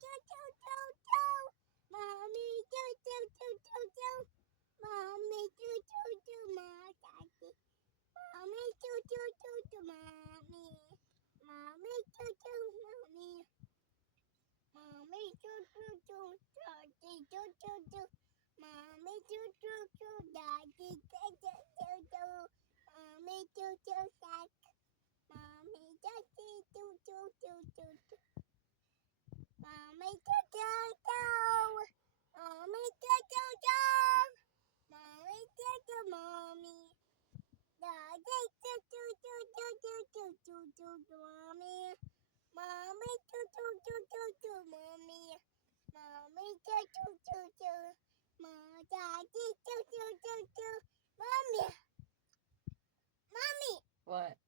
choo choo choo choo. Mommy choo choo choo choo choo. Mommy choo choo choo daddy. Mommy choo choo choo choo mommy. Mommy choo choo mommy. Mommy choo choo choo daddy choo choo choo. Mommy choo choo choo daddy choo choo choo choo. Mommy choo choo dad. Mommy choo choo choo choo choo choo. Mommy choo choo choo. Mommy choo choo choo. Mommy choo choo mommy. Daddy choo choo choo choo choo choo choo choo choo mommy. Mommy choo choo choo choo choo mommy. Mommy choo choo choo choo. Daddy choo choo choo choo. Mommy. Mommy. What?